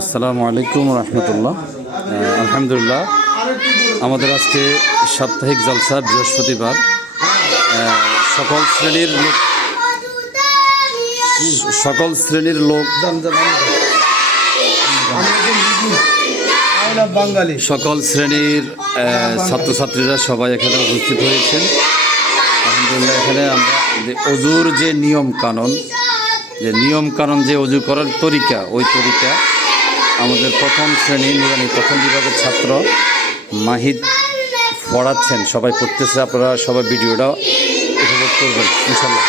আসসালামু আলাইকুম রহমতুল্লাহ। আলহামদুলিল্লাহ, আমাদের আজকে সাপ্তাহিক জলসা বৃহস্পতিবার। সকল শ্রেণীর লোক সকল শ্রেণীর ছাত্রছাত্রীরা সবাই এখানে উপস্থিত হয়েছেন। আলহামদুলিল্লাহ, এখানে আমরা যে অজুর যে নিয়ম কানুন যে অজু করার তরিকা, ওই তরিকা আমাদের প্রথম শ্রেণী নুরানি প্রথম বিভাগের ছাত্র মাহিদ পড়াচ্ছেন। সবাই পড়তেছে, আপনারা সবাই ভিডিওটা উপভোগ করবেন ইনশাল্লাহ।